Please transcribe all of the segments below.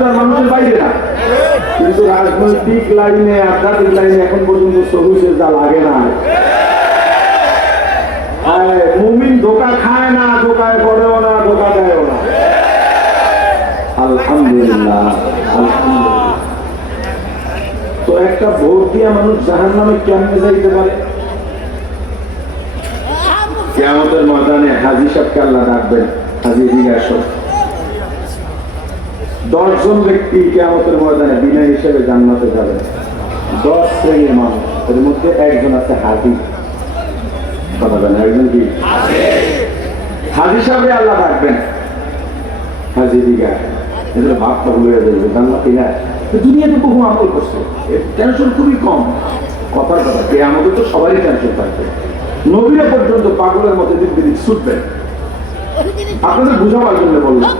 তার মানুষের বাইরে না, কিন্তু রাজনৈতিক লাইনে আধ্যাত্মিক লাইনে এখন পর্যন্ত সবুজের যা লাগে না। মুমিন ধোকা খায় না, ধোকায় পড়েও না, ধোকা দেয়ও না। আলহামদুলিল্লাহ, আলহামদুলিল্লাহ। তো একটা ভোট দিয়া মানুষ জাহান্নামে কেমনে যাইতে পারে? কিয়ামতের ময়দানে হাজী সাহেবকে আল্লাহ ডাকবেন, হাজী জিজ্ঞাসা 10 জন ব্যক্তি কিয়ামতের ময়দানে বিনা হিসেবে জান্নাতে যাবেন। 10 শ্রেণীর মানুষ, এর মধ্যে একজন আছে হাজী। কথা বলেন, একজন কি হাজী সাহেব? আল্লাহ ডাকবেন, হাজী জিজ্ঞাসা এদের ভাবটা ভুলে যাবে জান্নাতি না। দুনিয়াতে বহু আমল করছে, টেনশন খুবই কম। কথার কথা, কিয়ামতে তো সবারই টেনশন থাকবে। নবীরা পর্যন্ত পাগলের মধ্যে দিক দিক ছুটবেন। আপনাদের বুঝাবার জন্য বললাম,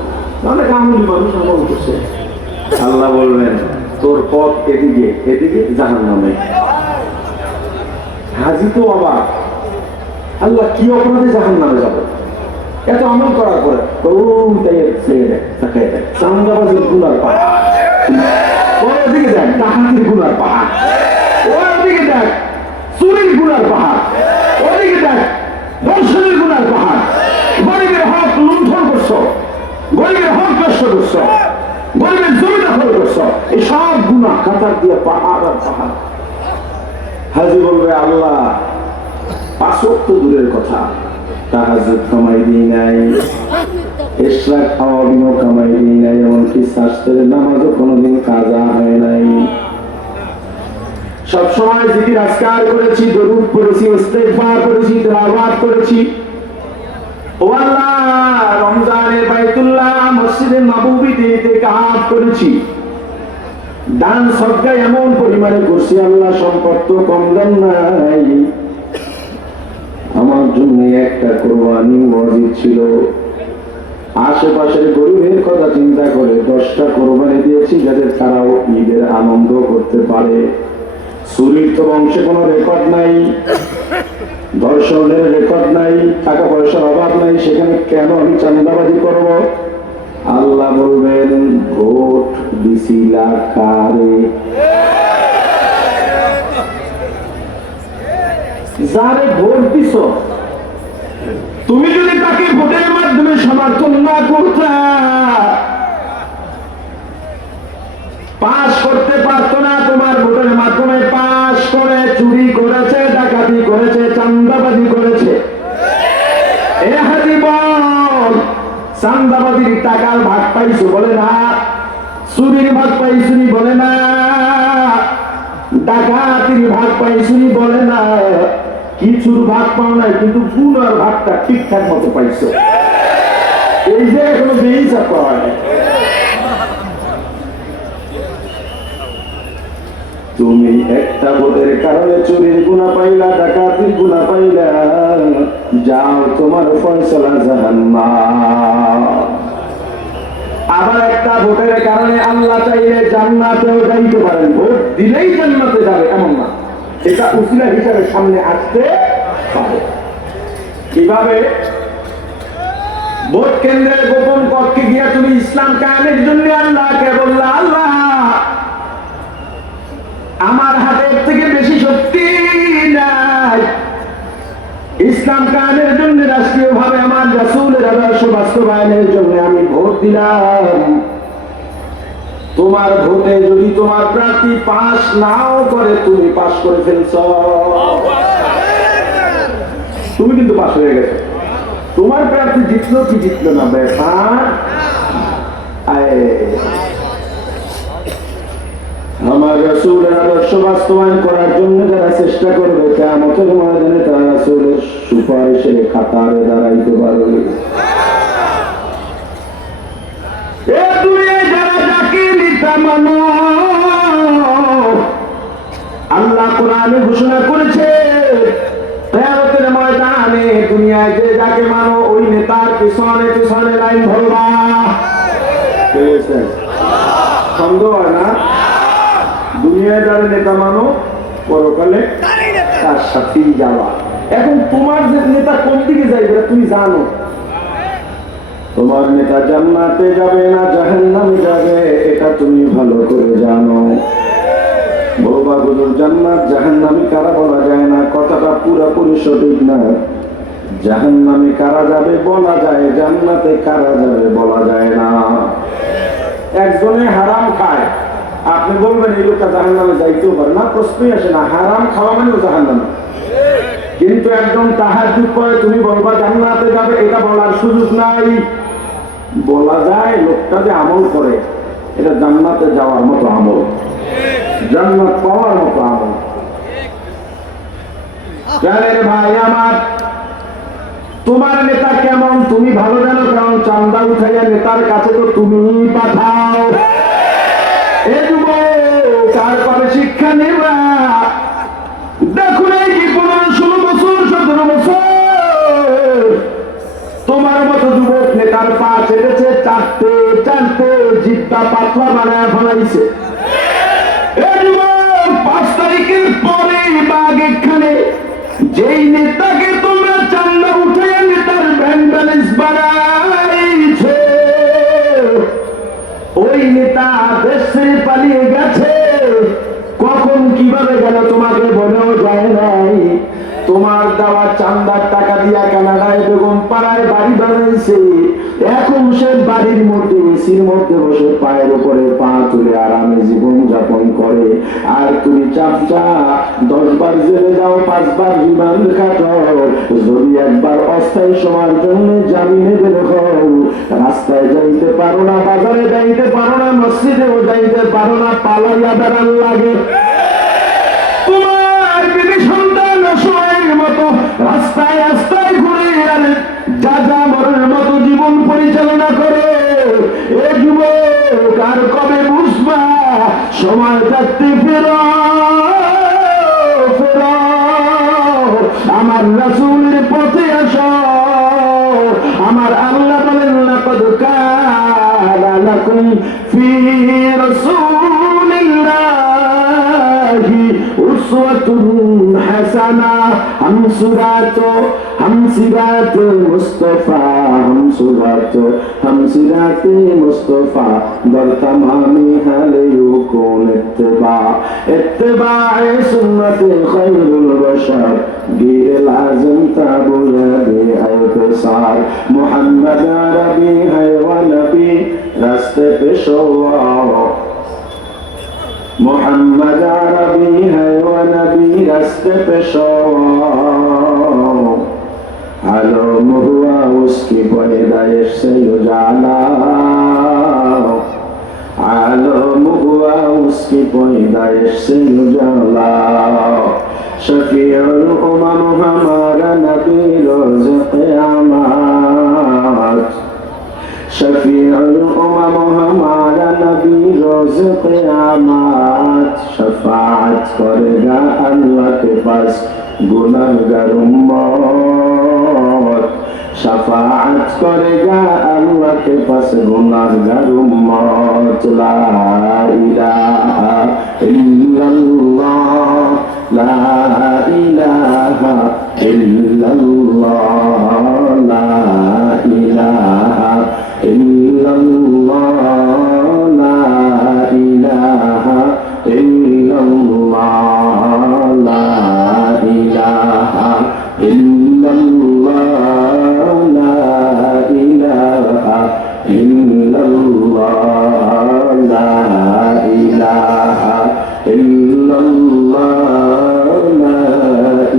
অনেক আমলি মানুষ আমল করছে। আল্লাহ বলবেন তোর পথ এদিকে, এদিকে জাহান্নামে। হাজী তো অবাক, আল্লাহ কি অপরাধে জাহান্নামে যাবে? এত আমল করার পরে চান্দাবাজের গুনার পাহাড়, ওদিকে দেখ ডাকাতির গুনার পাহাড়, ওদিকে দেখ চুরির গুনার পাহাড়, ওদিকে দেখ দর্শনের গুনার পাহাড়। গরিবের হক লুণ্ঠন করছো, গরিবের হক নষ্ট করছো, গরিবের জমি দখল করছো, এই সব গুনাহ কাতার দিয়ে পাহাড় আর পাহাড়। হাজী বলবে আল্লাহ 5 ওয়াক্ত দূরের কথা, তাহাজ্জুদ কামাই দিই নাই, ইশরাক আওয়াবিনও কামাই দিই নাই, এমনকি শাস্ত্রের নামাজও কোনোদিন কাজা হয় নাই। সবসময় জিকির আজকার করেছি, দরুদ পড়েছি, ইস্তেগফার করেছি, তিলাওয়াত করেছি। ও আল্লাহ, রমজানে বাইতুল্লাহ মসজিদে নববীতে ইতিকাফ করেছি, দান সদকা এমন পরিমাণে করছি আল্লাহ, সম্পদ তো কম দাম নাই। আমার জন্য একটা কোরবানি ওয়াজিব ছিল। আশেপাশের গরিবের কথা চিন্তা করে 10টা কোরবানি দিয়েছি, যাতে তারাও ঈদের আনন্দ করতে পারে। চুরির তো বংশে কোনো রেকর্ড নাই, ধর্ষণের রেকর্ড নাই, টাকা পয়সার অভাব নাই, সেখানে কেন আমি চাঁদাবাজি করব? আল্লাহ বলবেন ভোট দিছিলা কারে? যারে ভোট দিছ, তুমি যদি তাকে ভোটের মাধ্যমে সমর্থন না করতা, পাশ করতে পারতো না। তোমার ভোটের মাধ্যমে পাশ করে চুরি করেছে, ডাকাতি করেছে, চাঁদাবাজি করেছে। এ হাজী বল, চাঁদাবাজির টাকার ভাগ পাইছো বলে না, চুরির ভাগ পাইছুনি বলে না, ডাকাতির ভাগ পাইছুনি বলে না, কিছুর ভাগ পাও নাই, কিন্তু গুনার ভাগটা ঠিকঠাক মতো পাইছো। এই যে এখনো বেহিসাব করা হয়। তুমি একটা ভোটের কারণে চুরির গুনাহ পাইলা, ডাকাতির গুনাহ পাইলা, যাও তোমার ফয়সালা জাহান্নাম। আবার একটা ভোটের কারণে আল্লাহ চাইলে জান্নাতেও যাইতে পারেন, ভোট দিলেই জান্নাতে যাবে এমন না, এটা উসিলা হিসাবে সামনে আসতে পারে। কিভাবে? ভোট কেন্দ্রের গোপন কক্ষে গিয়া তুমি ইসলাম কায়েমের জন্য আল্লাহকে বললা, আল্লাহ আমার হাতের থেকে বেশি শক্তি নাই, ইসলাম কায়েমের জন্য রাষ্ট্রীয় ভাবে আমার রাসূলের আদর্শ বাস্তবায়নের জন্য আমি ভোট দিলাম। তোমার ভোটে যদি তোমার প্রার্থী পাস নাও করে, তুমি পাস করে ফেলছ, তুমি কিন্তু পাস হয়ে গেছো। তোমার প্রার্থী জিতলো কি জিতলো না ব্যাপার। আমার রাসূলের আদর্শ বাস্তবায়ন করার জন্য যারা চেষ্টা করবে, কিয়ামতের ময়দানে তারা রাসূলের সুপারিশে কাতারে দাঁড়াইতে পারবে। আল্লাহ কোরআনে ঘোষণা করেছে, কিয়ামতের ময়দানে দুনিয়ায় যে যাকে মানো, ওই নেতার পিছনে পিছনে লাইন ধরবা। সন্দেহ হয় না? দুনিয়ায় যারা নেতা মানো, পরকালে তার সাথেই যাওয়া। এখন তোমার যে নেতা কোন দিকে যাইবে তুমি জানো, তোমার নেতা জান্নাতে যাবে না জাহান্নামে যাবে এটা তুমি ভালো করে জানো। বলবা হুজুর জান্নাত জাহান্নামে কারা বলা যায় না, কথাটা পুরোপুরি সঠিক না। জাহান্নামে কারা যাবে বলা যায়, জান্নাতে কারা যাবে বলা যায় না। একজনে হারাম খায়, আপনি বলবেন এই লোকটা জাহান্নামে যাইতেও পারে না, প্রশ্নই আসে না। হারাম খাওয়া মানেও জাহান্নামে। কিন্তু একজন তাহাজ্জুদ পড়ে, তুমি বলবা জান্নাতে যাবে, এটা বলার সুযোগ নাই। বলা যায় লোকটা যে আমল করে এটা জান্নাতে যাওয়ার মতো আমল, জান্নাত পাওয়ার মতো আমল। ভাই আমার, তোমার নেতা কেমন তুমি ভালো জানো, কারণ চান্দা উঠাইয়া নেতার কাছে তো তুমি পাঠাও। এ যুবক তারপরে শিক্ষা নেবা, দেখুন এই কি 15-16 বছর 17 বছর তোমার মতো যুবক নেতার পা চেটেছে, চাটতে চাটতে জিভটা পাতলা বানায় ফেলাইছে। এ যুবক 5 তারিখের পরে বা আগেখানে যেই নেতাকে তোমরা চান্দা উঠে নেতার ব্যাংক ব্যালেন্স বাড়াইছে, ওই নেতা দেশ ছেড়ে পালিয়ে গেছে। কখন কিভাবে গেল তোমাকে বলেও যায় নাই। তোমার দেওয়া চান্দার টাকা দিয়া কানাডায় বেগম পাড়ায় বাড়ি বানাইছে। এখন সে বাড়ির মধ্যে এসির মধ্যে বসে পায়ের উপরে পা তুলে আরামে জীবন যাপন করে। আর তুমি চাপচা 10 বার জেলে যাও, 5 বার রিমান্ড কাটো, যদি একবার অস্থায়ী সময়ের জন্য জামিনে বের হও, রাস্তায় যাইতে পারো না, বাজারে যাইতে পারো না, মসজিদেও যাইতে পারো না, পালাইয়া বেড়ান লাগে। তোমার বিবি সন্তান অসহায়ের মতো রাস্তায় রাস্তায় ঘুরে আর যাযাবরের মতো জীবন পরিচালনা করে। এ যুবক আর কবে বুঝবা সময় থাকতে ফেরো ফেরো, আমার রাসূলের পথে আসো। আমার আল্লাহ বলেন লাকাদ কানা লাকুম ফি রাসূলিল্লাহি উসওয়াতুন হাসানা। हम सिरात मुस्तफा, हम सिरात मुस्तफा दर तमामी हालियो कौन इत्तिबा सुन्नत खैरुल बशर गिर लाज़िम ताबुला बे अयसार। मोहम्मद अरबी है व नबी रास्ते पे शोआ, मोहम्मद अरबी है व नबी रास्ते पे शोआ। आलम हुआ उसकी पैदाइश से उजाला, आलम हुआ उसकी पैदाइश से उजाला। शफीउल उमम हमारा नबी रोज़ क़यामत, शफीउल उमम हमारा नबी रोज़ क़यामत। शफाअत करेगा अल्लाह के पास गुनहगार उम्मत, शफाअत करेगा अल्लाह के पास गुनहगार उम्मत। ला इलाहा इल्लल्लाह, ला इलाहा इल्लल्लाह, ला इलाहा इल्लल्लाह, ला इलाहा इल्लल्लाह, ला इलाहा इल्लल्लाह, ला इलाहा इल्लल्लाह, ला इलाहा इल्लल्लाह, ला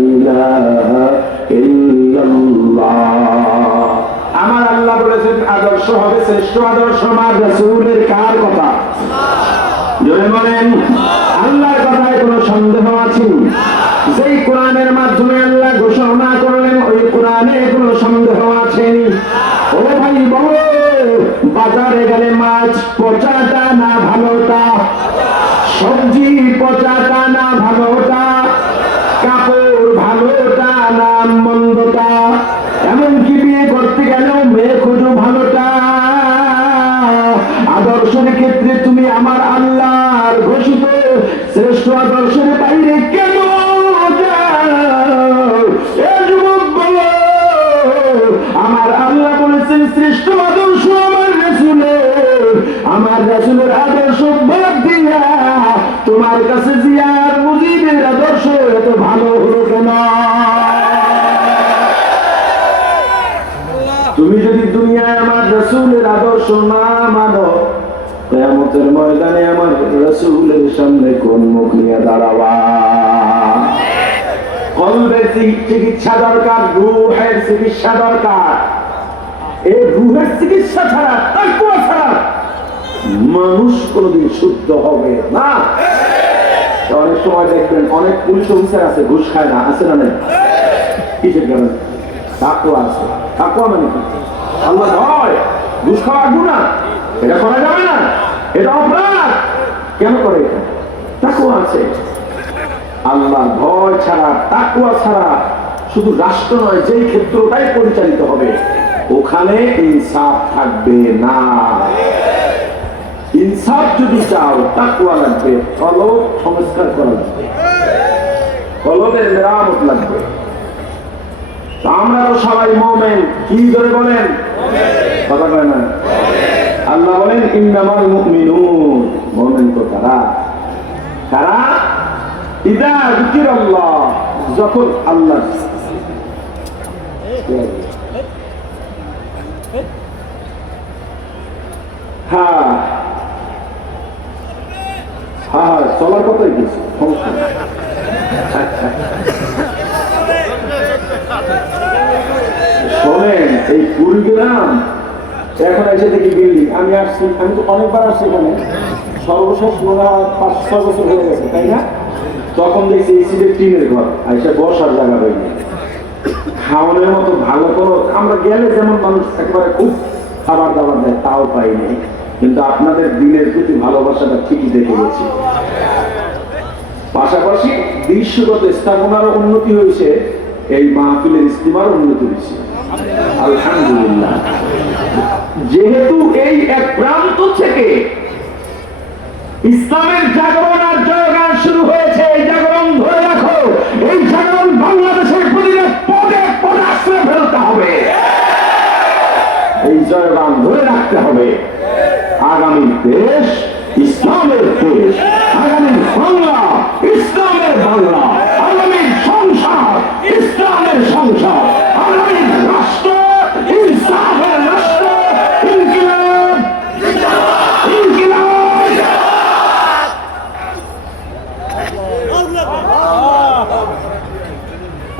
इलाहा इल्लল্লাহ। আমার আল্লাহ বলেছেন আদর্শ হবে শ্রেষ্ঠ আদর্শ আমার রাসূলের। কার কথা? জোরে বলেন। আল্লাহর কথায় কোনো সন্দেহ আছে? যেই কোরআনের মাধ্যমে আল্লাহ ঘোষণা করলেন ওই কোরআনে কোনো সন্দেহ আছে? ও ভাই বলো, বাজারে গেলে মাছ পচাটা না ভালোটা, সবজি পচাটা না ভালোটা, কাপড় ভালোটা না মন্দটা, এমনকি বিয়ে করতে গেলেও মেয়ে খুঁজো ভালোটা। আদর্শের ক্ষেত্রে তুমি আমার আল্লাহর ঘোষিত শ্রেষ্ঠ আদর্শের বাইরে কেন যাও? এ যুবক বলো, আমার আল্লাহ বলেছেন শ্রেষ্ঠ আদর্শ আদর্শ বাদ দিয়া তোমার কাছে জিয়ার মুজিবের আদর্শ এত ভালো হলো কেন? তুমি যদি দুনিয়ায় আমার রাসূলের আদর্শ না মানো, কিয়ামতের ময়দানে আমার রাসূলের সামনে কোন মুখ নিয়ে দাঁড়াবা? কলবের চিকিৎসা দরকার, রূহের চিকিৎসা দরকার। এই রূহের চিকিৎসা ছাড়া, তাকওয়া ছাড়া মানুষ কোনদিন শুদ্ধ হবে না। অনেক সময় দেখবেন অনেক পুলিশ অফিসার আছে ঘুষ খায় না, আছে না? নাই? কিসের কারণে? তাকওয়া আছে। তাকওয়া মানে কি? আল্লাহ ভয়। ঘুষ খাওয়া গুনাহ, এটা করা যাবে না, এটা অপরাধ। কেন করে এটা? তাকওয়া আছে। আল্লাহ ভয় ছাড়া, তাকওয়া ছাড়া শুধু রাষ্ট্র নয়, যেই ক্ষেত্রটাই পরিচালিত হবে ওখানে ইনসাফ থাকবে না। ইনসাফ যদি চাও, তাকওয়া লাগবে, কলব সংস্কার করা লাগবে, কলবের মেরামত লাগবে। আমরা তো সবাই মুমিন, কি ধরে বলেন? কথা বলেন না। আল্লাহ বলেন ইন্নামাল মুমিনুন, মুমিন তো তারা কারা ইদা যিকিরাল্লাহ, যখন আল্লাহ চলার কথাই কিছু শোনেন। এই কুড়িগ্রাম এখন এসে দেখি বিল্ডিং, আমি আসছি, আমি তো অনেকবার আসছি এখানে, সর্বশেষ মনে হয় 5-6 বছর হয়ে গেছে, তাই না? তখন দেখছি এই সিটের টিনের ঘর, এসে বসার জায়গা হয়নি, খাওয়ানোর মতো ভালো কোনো, আমরা গেলে যেমন মানুষ একেবারে খুব খাবার দাবার দেয় তাও পাইনি, কিন্তু আপনাদের দিনের প্রতি ভালোবাসাটা ঠিকই দেখে গেছি। পাশাপাশি দৃশ্যগত স্থাপনারও উন্নতি হয়েছে, এই মাহফিলের ইস্তিমার উন্নতি হয়েছে, আলহামদুলিল্লাহ। যেহেতু এই এক প্রান্ত থেকে ইসলামের জাগরণ আর জয়গান শুরু হয়েছে, এই জাগরণ ধরে রাখো, এই জাগরণ বাংলাদেশের প্রতিটা পদে পদে আশ্রয় ফেলতে হবে, এই জয়গান ধরে রাখতে হবে। আগামী দেশ ইসলামের দেশ, আগামী বাংলা ইসলামের বাংলা, আগামী সংসার ইসলামের সংসার, আগামী রাষ্ট্র ইনসাফের রাষ্ট্র। ইনকিলাব ইনকিলাব।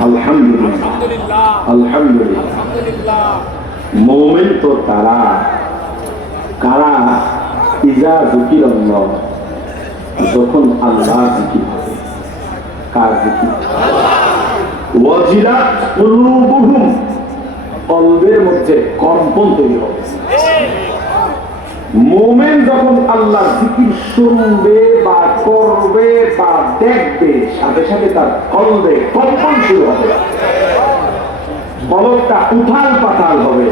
আলহামদুলিল্লাহ আলহামদুলিল্লাহ। মুমিন তো তারা কারা ইজা যিকিরাল্লাহ, যখন আল্লাহ জিকির হবে। কার জিকির? ওয়াজিলাত কুলুবুহুম, কলবের মধ্যে কম্পন তৈরি হবে। মুমিন যখন আল্লাহর জিকির শুনবে বা করবে বা দেখবে, সাথে সাথে তার কলবে কম্পন শুরু হবে, কলবটা উথাল পাতাল হবে,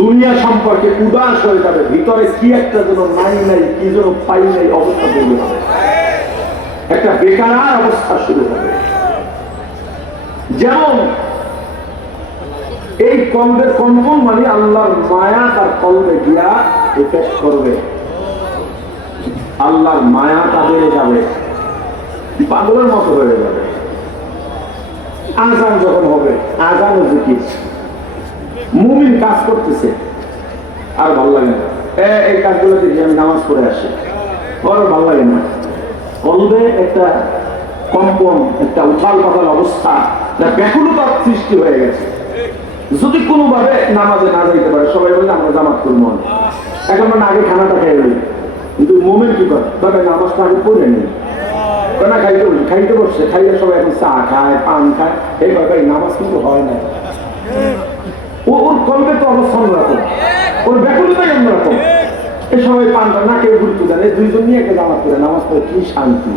দুনিয়া সম্পর্কে উদাস হয়ে যাবে, ভিতরে কি একটা যেন নাই নাই, কি যেন পাই নাই অবস্থা তৈরি হবে, একটা বেকার অবস্থা শুরু হবে। যেমন এই কলবের কম্পন মানে আল্লাহর মায়া তার কলবে গিয়া এফেক্ট করবে, আল্লাহর মায়া তাদের যাবে, পাগলের মতো হয়ে যাবে। আজান যখন হবে, আজানও জিকির, মুমিন কাজ করতেছে আর ভালো লাগে না, এই কাজগুলো দেখি আমি নামাজ পড়ে আসি, আর ভালো লাগে না, কলবে একটা কম্পন, একটা উথাল পাতাল অবস্থা, ব্যাকুলতার সৃষ্টি হয়ে গেছে। যদি কোনোভাবে নামাজে না যাইতে পারে, সবাই বলে আমরা জামাত করব, এখন মানে আগে খানাটা খেয়ে নেই, কিন্তু মুমিন কি করে, তবে নামাজটা আগে পড়ে নেই, না খাইতে বসছে, খাইলে সবাই এখন চা খায়, পান খায়, এইভাবে নামাজ কিন্তু হয় না। ওর কলবে তো অবস্থান অন্যরকম, ওর ব্যাকুলতাই অন্যরকম। এই সবাই পানটা না কেউ গুরুত্ব দেন, এই দুইজন নিয়ে একটা জামাত করে নামাজ পড়ে কি শান্তি,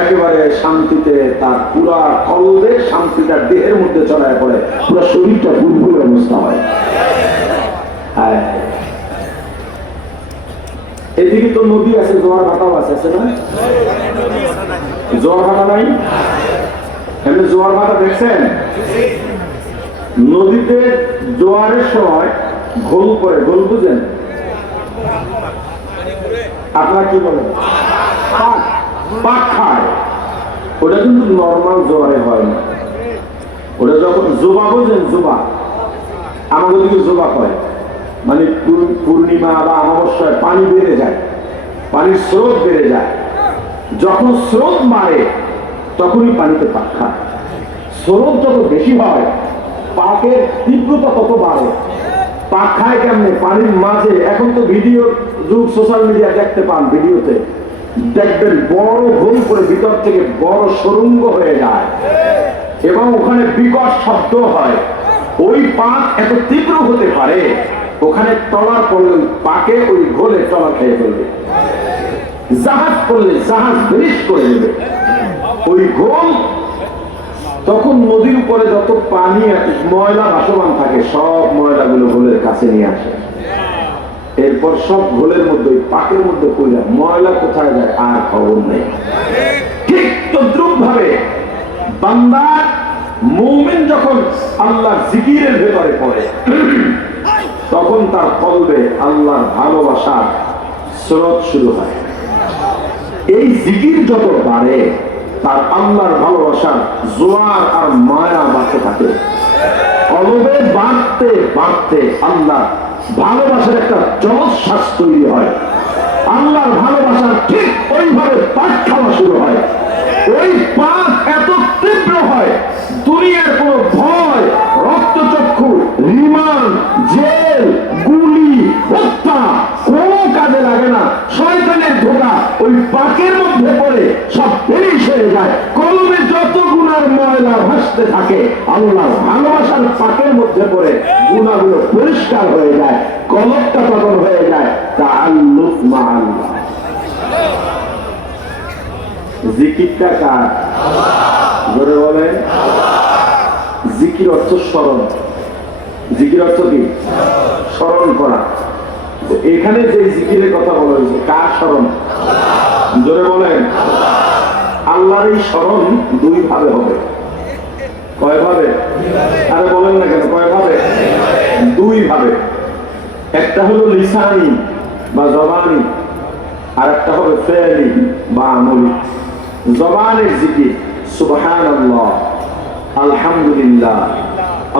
একেবারে শান্তিতে তার পুরা কলবে শান্তিটা দেহের মধ্যে চড়ায় পড়ে, পুরো শরীরটা বুলবুল অবস্থা হয়। এদিকে তো নদী আছে, জোয়ার ভাটাও আছে, আছে না? জোয়ার ভাটা নাই? এমনি জোয়ার ভাটা দেখছেন? নদীতে জোয়ারের সময় ঘোল পড়ে, ঘোল বুঝেন? আপনারা কি বলেন? পাক খায়। ওটা কিন্তু নর্মাল জ্বরে হয় না, ওটা যখন জোবা, বোঝেন জোবা, আমাদের দিকে জোবা হয়, মানে পূর্ণিমা বা অমাবস্যায় পানি বেড়ে যায়, পানির স্রোত বেড়ে যায়, যখন স্রোত বাড়ে তখনই পানিতে পাক খায়। স্রোত যত বেশি হয় পাকের তীব্রতা তত বাড়ে। পাক খায় কেমনে? পানির মাঝে, এখন তো ভিডিও যুগ, সোশ্যাল মিডিয়া দেখতে পান, ভিডিওতে দেখবেন বড় ঘুম করে ভিতর থেকে বড় সুড়ঙ্গ হয়ে যায় এবং ওখানে বিকট শব্দ হয়। ওই পাক এত তীব্র হতে পারে, ওখানে টলার পড়লে পাকে ওই ঘোলে টলা খেয়ে ফেলবে, জাহাজ পড়লে জাহাজ ব্রিজ করে দেবে। ওই ঘোল তখন নদীর উপরে যত পানি ময়লা ভাসমান থাকে সব ময়লাগুলো ঘোলের কাছে নিয়ে আসে, এরপর সব ঘোলের মধ্যে পাকের মধ্যে কইরা ময়লা কোথায় যায় আর খবর নেই। ঠিক তদ্রুপ ভাবে বান্দা মুমিন যখন আল্লাহর জিকিরের ভেতরে পড়ে তখন তার কলবে আল্লাহর ভালোবাসার স্রোত শুরু হয়। এই জিকির যত বাড়ে তার আল্লাহর ভালোবাসার জোয়ার আর মায়া বাড়তে থাকে। কলবে বাড়তে বাড়তে আল্লাহ ভালোবাসার একটা জলশ্বাস তৈরি হয়। আল্লাহর ভালোবাসার ঠিক ওইভাবে পাক খাওয়া শুরু হয়। ওই পাক এত তীব্র হয় দুনিয়ার কোন ভয়, রক্তচক্ষু, রিমান্ড, জেল, গুলি, হত্যা কোনো কাজে লাগে না। শয়তানের ধোঁকা ওই পাকের মধ্যে পড়ে সব ফিনিশ হয়ে যায়। কলমে যত গুনার ময়লা ভাসতে থাকে আল্লাহর ভালোবাসার পাকের মধ্যে পড়ে গুনাহগুলো পরিষ্কার হয়ে যায়। কলবটা তখন হয়ে যায় তাআল্লুক মা আল্লাহ। জিকিরটা কার? জোরে বলেন। জিকির অর্থ স্মরণ। জিকির অর্থ কি? স্মরণ করা। এখানে যে জিকিরের কথা বলা হয়েছে কার স্মরণ? জোরে বলেন। আল্লাহর এই স্মরণ দুই ভাবে হবে। কয় ভাবে? আরে বলেন না কেন, কয় ভাবে? দুই ভাবে। একটা হলো লিসানি বা জবানি, আর একটা হবে ফেলি বা আমলি। জবানের জিকির সুবহানাল্লাহ, আলহামদুলিল্লাহ,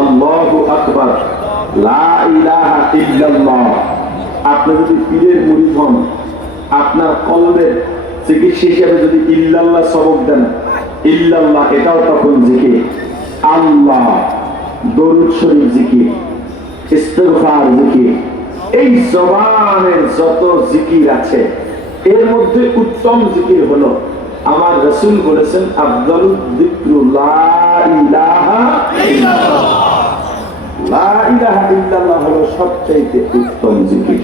আল্লাহু আকবার, লা ইলাহা ইল্লাল্লাহ। আপনি যদি পীরের মুরিদ হন, আপনার কলবের চিকিৎসা হিসেবে যদি ইল্লাল্লাহ সবক দেন, ইল্লাল্লাহ এটাও তখন জিকির। আল্লাহ, দরুদ শরীফ জিকির, ইস্তিগফার জিকির। এই জবানের যত জিকির আছে এর মধ্যে উত্তম জিকির হলো আমার রাসূল বলেছেন আফদালুদ যিকরু লা ইলাহা ইল্লাল্লাহ। লা ইলাহা ইল্লাল্লাহ হলো সবচেয়ে উত্তম জিকির।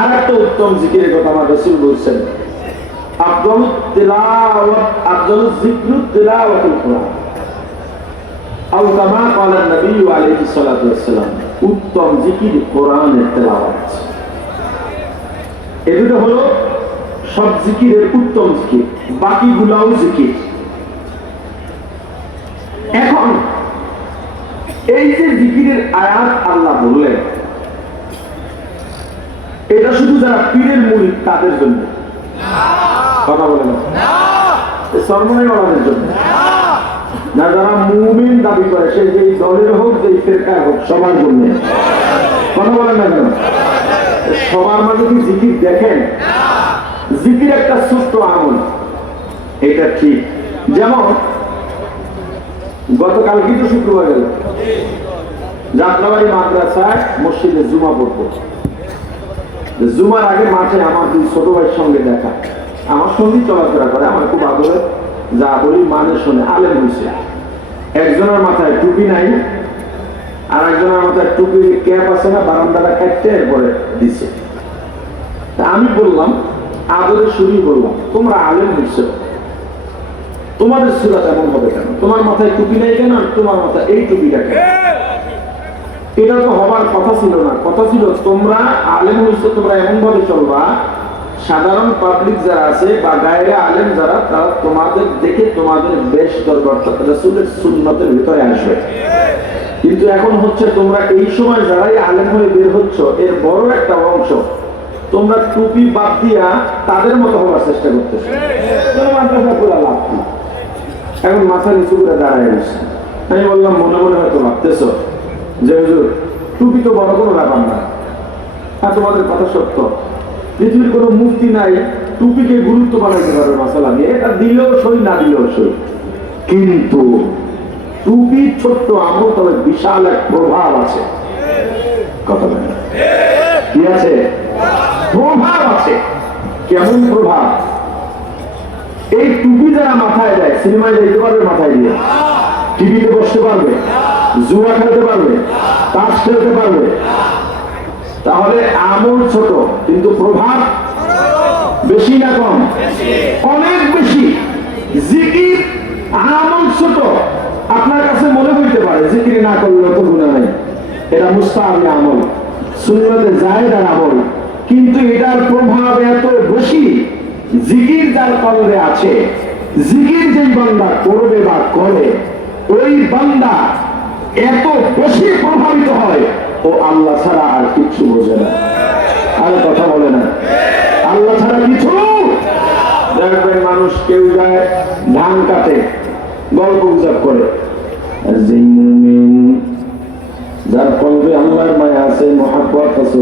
আর একটা উত্তম জিকিরের কথা আমার রাসূল বলেছেন আফদালুত তিলাওয়াত, আফদালুজ যিকরু তিলাওয়াতুল কুরআন। আও কামা ক্বালা নবী আলাইহিস সালাতু ওয়াস সালাম, উত্তম জিকির কোরআনের তেলাওয়াত। এই দুটো হলো সব জিকিরের উত্তম জিকির, বাকিগুলাও জিকির। এখন এই যে জিকিরের আয়াত আল্লাহ বললেন, এটা শুধু যারা পীরের মুরিদ তাদের জন্য, কথা বলেন না, সরমনাই ওয়ালাদের জন্য না, যারা মুমিন দাবি করে সে যেই দলের হোক যেই ফিরকার হোক সবার জন্য। কথা বলেন না কেন? সবার মাঝে কি জিকির দেখেন? জিকির একটা ছোট্ট আমল, এটা ঠিক। যেমন গতকাল কিন্তু শুক্রবার গেল, যাত্রাবাড়ি মাদ্রাসায় মসজিদে জুমা পড়বো। জুমার আগে মাঠে আমার দুই ছোট ভাইয়ের সঙ্গে দেখা, আমার সঙ্গে চলাফেরা করে, আমার খুব আদরে, যা বলি মানে শোনে, আলেম হয়েছে। একজনের মাথায় টুপি নাই, আর একজনের মাথায় টুপির ক্যাপ আছে না, বারান্দাটা কাটতে এরপরে দিছে। আমি বললাম, আদরের শুরুই বললাম, তোমরা আলেম হয়েছ, তোমাদের সুরাত এমন হবে কেন? তোমার মাথায় টুপি নেই কেন? তোমার মাথায় এই টুপিটা কেন? এটা তো হবার কথা ছিল না। কথা ছিল তোমরা আলেম হয়েছ, তোমরা এমন ভাবে চলবা সাধারণ পাবলিক যারা আছে বা গায়রে আলেম যারা, তারা তোমাদের দেখে তোমাদের বেশ দরবার রাসূলের সুন্নতের ভিতরে আসবে। কিন্তু এখন হচ্ছে তোমরা এই সময় যারাই আলেম হয়ে বের হচ্ছ, এর বড় একটা অংশ তোমরা টুপি বাদ দিয়া তাদের মতো হওয়ার চেষ্টা করতেছো। মাদ্রাসা পুরা লাভ কি? এখন মাথা নিচু করে দাঁড়ায় গেছে। আমি বললাম মনে মনে হয়তো ভাবতেছো যে হুজুর টুপি তো বড় কোনো ব্যাপার না, আর তোমাদের কথা সত্য, পৃথিবীর কোনো মুফতি নাই টুপিকে গুরুত্ব বানাইতে পারবে মাসালা নিয়ে, এটা দিলেও সই না দিলেও সই। কিন্তু টুপি ছোট্ট আমল, তবে বিশাল এক প্রভাব আছে। কথা বলেন কি আছে? প্রভাব আছে। কেমন প্রভাব? এই টুপি যারা মাথায় দেয়, সিনেমায় যেতে পারবে মাথায় দিয়ে, টিভিতে বসতে পারবে, জুয়া খেলতে পারবে, তাস খেলতে পারবে, তাহলে আমল ছোট কিন্তু প্রভাব বেশি না কম? অনেক বেশি। জিকির আমল ছোট, আপনার কাছে মনে হইতে পারে জিকির না করলে তো গুনাহ নাই, এটা মুস্তাহাবি আমল, সুন্নতে জায়েদার আমল, কিন্তু এটার প্রভাব এত বেশি। জিকির যার কলবে আছে, জিকির যেই বান্দা করবে বা করে, ওই বান্দা এত বেশি প্রভাবিত হয়, ও আল্লাহ ছাড়া আর কিছু বোঝে না। আর কথা বলে না, আল্লাহ ছাড়া কিছু। দেখবেন মানুষ কেউ যায় ধান কাটে, গল্প গুজব করে, আর যেই মুমিন যার কলবে আল্লাহর মায়া আছে, মহাব্বত আছে,